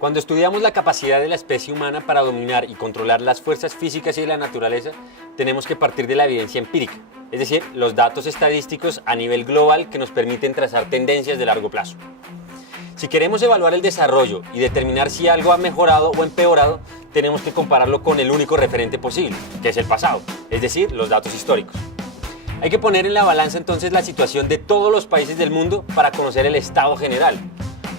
Cuando estudiamos la capacidad de la especie humana para dominar y controlar las fuerzas físicas y de la naturaleza, tenemos que partir de la evidencia empírica, es decir, los datos estadísticos a nivel global que nos permiten trazar tendencias de largo plazo. Si queremos evaluar el desarrollo y determinar si algo ha mejorado o empeorado, tenemos que compararlo con el único referente posible, que es el pasado, es decir, los datos históricos. Hay que poner en la balanza entonces la situación de todos los países del mundo para conocer el estado general.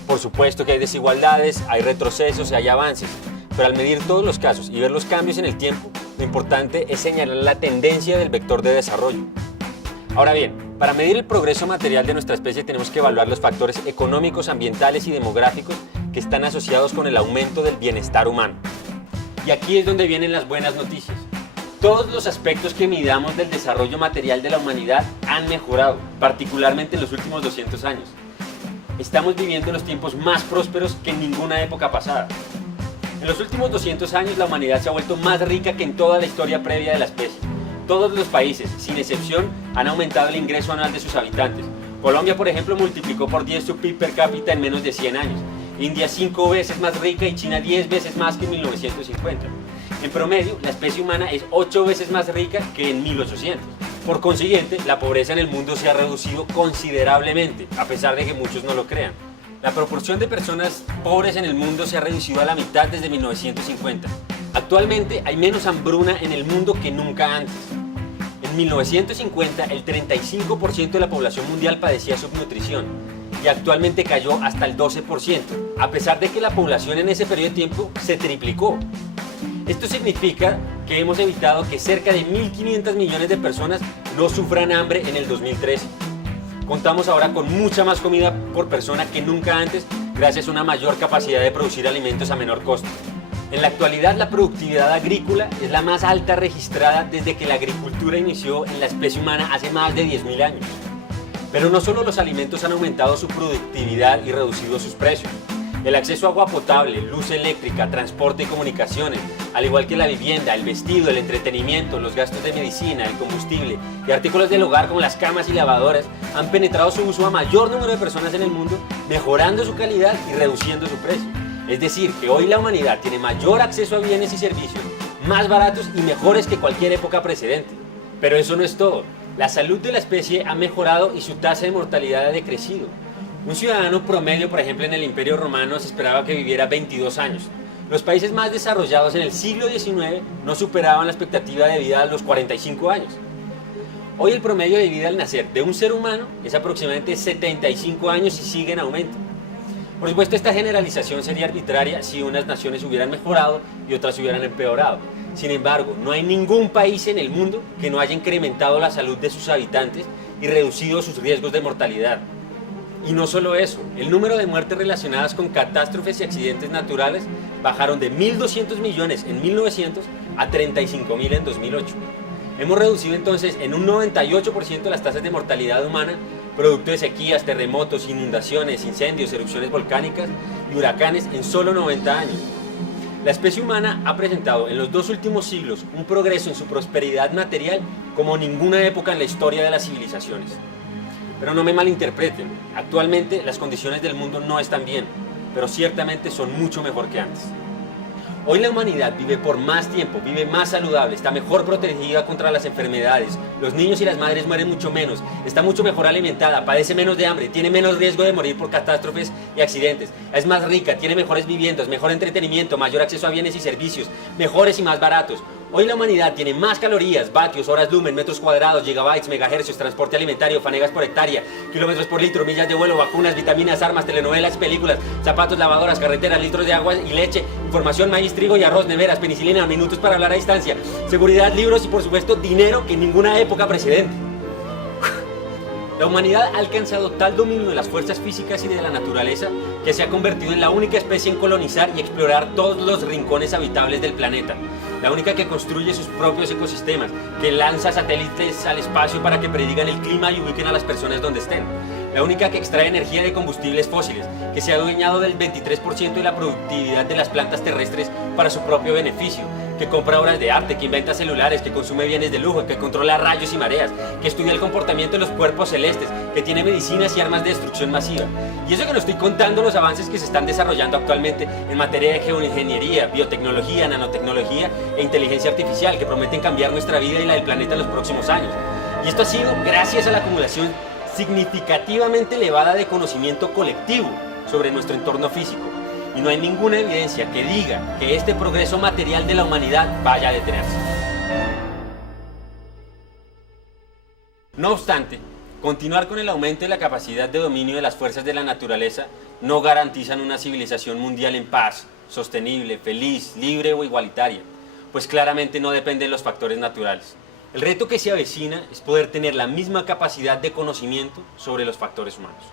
Por supuesto que hay desigualdades, hay retrocesos y hay avances, pero al medir todos los casos y ver los cambios en el tiempo, lo importante es señalar la tendencia del vector de desarrollo. Ahora bien, para medir el progreso material de nuestra especie tenemos que evaluar los factores económicos, ambientales y demográficos que están asociados con el aumento del bienestar humano. Y aquí es donde vienen las buenas noticias. Todos los aspectos que midamos del desarrollo material de la humanidad han mejorado, particularmente en los últimos 200 años. Estamos viviendo los tiempos más prósperos que en ninguna época pasada. En los últimos 200 años la humanidad se ha vuelto más rica que en toda la historia previa de la especie. Todos los países, sin excepción, han aumentado el ingreso anual de sus habitantes. Colombia, por ejemplo, multiplicó por 10 su PIB per cápita en menos de 100 años. India 5 veces más rica y China 10 veces más que en 1950. En promedio, la especie humana es 8 veces más rica que en 1800. Por consiguiente, la pobreza en el mundo se ha reducido considerablemente, a pesar de que muchos no lo crean. La proporción de personas pobres en el mundo se ha reducido a la mitad desde 1950. Actualmente hay menos hambruna en el mundo que nunca antes. En 1950, el 35% de la población mundial padecía subnutrición y actualmente cayó hasta el 12%, a pesar de que la población en ese periodo de tiempo se triplicó. Esto significa que hemos evitado que cerca de 1.500 millones de personas no sufran hambre en el 2013. Contamos ahora con mucha más comida por persona que nunca antes, gracias a una mayor capacidad de producir alimentos a menor costo. En la actualidad, la productividad agrícola es la más alta registrada desde que la agricultura inició en la especie humana hace más de 10.000 años. Pero no solo los alimentos han aumentado su productividad y reducido sus precios. El acceso a agua potable, luz eléctrica, transporte y comunicaciones, al igual que la vivienda, el vestido, el entretenimiento, los gastos de medicina, el combustible y artículos del hogar como las camas y lavadoras han penetrado su uso a mayor número de personas en el mundo, mejorando su calidad y reduciendo su precio. Es decir, que hoy la humanidad tiene mayor acceso a bienes y servicios, más baratos y mejores que cualquier época precedente. Pero eso no es todo. La salud de la especie ha mejorado y su tasa de mortalidad ha decrecido. Un ciudadano promedio, por ejemplo, en el Imperio Romano se esperaba que viviera 22 años. Los países más desarrollados en el siglo XIX no superaban la expectativa de vida a los 45 años. Hoy el promedio de vida al nacer de un ser humano es aproximadamente 75 años y sigue en aumento. Por supuesto, esta generalización sería arbitraria si unas naciones hubieran mejorado y otras hubieran empeorado. Sin embargo, no hay ningún país en el mundo que no haya incrementado la salud de sus habitantes y reducido sus riesgos de mortalidad. Y no solo eso, el número de muertes relacionadas con catástrofes y accidentes naturales bajaron de 1.200 millones en 1900 a 35.000 en 2008. Hemos reducido entonces en un 98% las tasas de mortalidad humana, producto de sequías, terremotos, inundaciones, incendios, erupciones volcánicas y huracanes en solo 90 años. La especie humana ha presentado en los 2 últimos siglos un progreso en su prosperidad material como ninguna época en la historia de las civilizaciones. Pero no me malinterpreten, actualmente las condiciones del mundo no están bien, pero ciertamente son mucho mejor que antes. Hoy la humanidad vive por más tiempo, vive más saludable, está mejor protegida contra las enfermedades, los niños y las madres mueren mucho menos, está mucho mejor alimentada, padece menos de hambre, tiene menos riesgo de morir por catástrofes y accidentes, es más rica, tiene mejores viviendas, mejor entretenimiento, mayor acceso a bienes y servicios, mejores y más baratos. Hoy la humanidad tiene más calorías, vatios, horas lumen, metros cuadrados, gigabytes, megahercios, transporte alimentario, fanegas por hectárea, kilómetros por litro, millas de vuelo, vacunas, vitaminas, armas, telenovelas, películas, zapatos, lavadoras, carreteras, litros de agua y leche, información, maíz, trigo y arroz, neveras, penicilina, minutos para hablar a distancia, seguridad, libros y por supuesto dinero que en ninguna época precedente. La humanidad ha alcanzado tal dominio de las fuerzas físicas y de la naturaleza que se ha convertido en la única especie en colonizar y explorar todos los rincones habitables del planeta. La única que construye sus propios ecosistemas, que lanza satélites al espacio para que predigan el clima y ubiquen a las personas donde estén. La única que extrae energía de combustibles fósiles, que se ha adueñado del 23% de la productividad de las plantas terrestres para su propio beneficio, que compra obras de arte, que inventa celulares, que consume bienes de lujo, que controla rayos y mareas, que estudia el comportamiento de los cuerpos celestes, que tiene medicinas y armas de destrucción masiva. Y eso que no estoy contando los avances que se están desarrollando actualmente en materia de geoingeniería, biotecnología, nanotecnología e inteligencia artificial, que prometen cambiar nuestra vida y la del planeta en los próximos años. Y esto ha sido gracias a la acumulación significativamente elevada de conocimiento colectivo sobre nuestro entorno físico. Y no hay ninguna evidencia que diga que este progreso material de la humanidad vaya a detenerse. No obstante, continuar con el aumento de la capacidad de dominio de las fuerzas de la naturaleza no garantizan una civilización mundial en paz, sostenible, feliz, libre o igualitaria, pues claramente no depende de los factores naturales. El reto que se avecina es poder tener la misma capacidad de conocimiento sobre los factores humanos.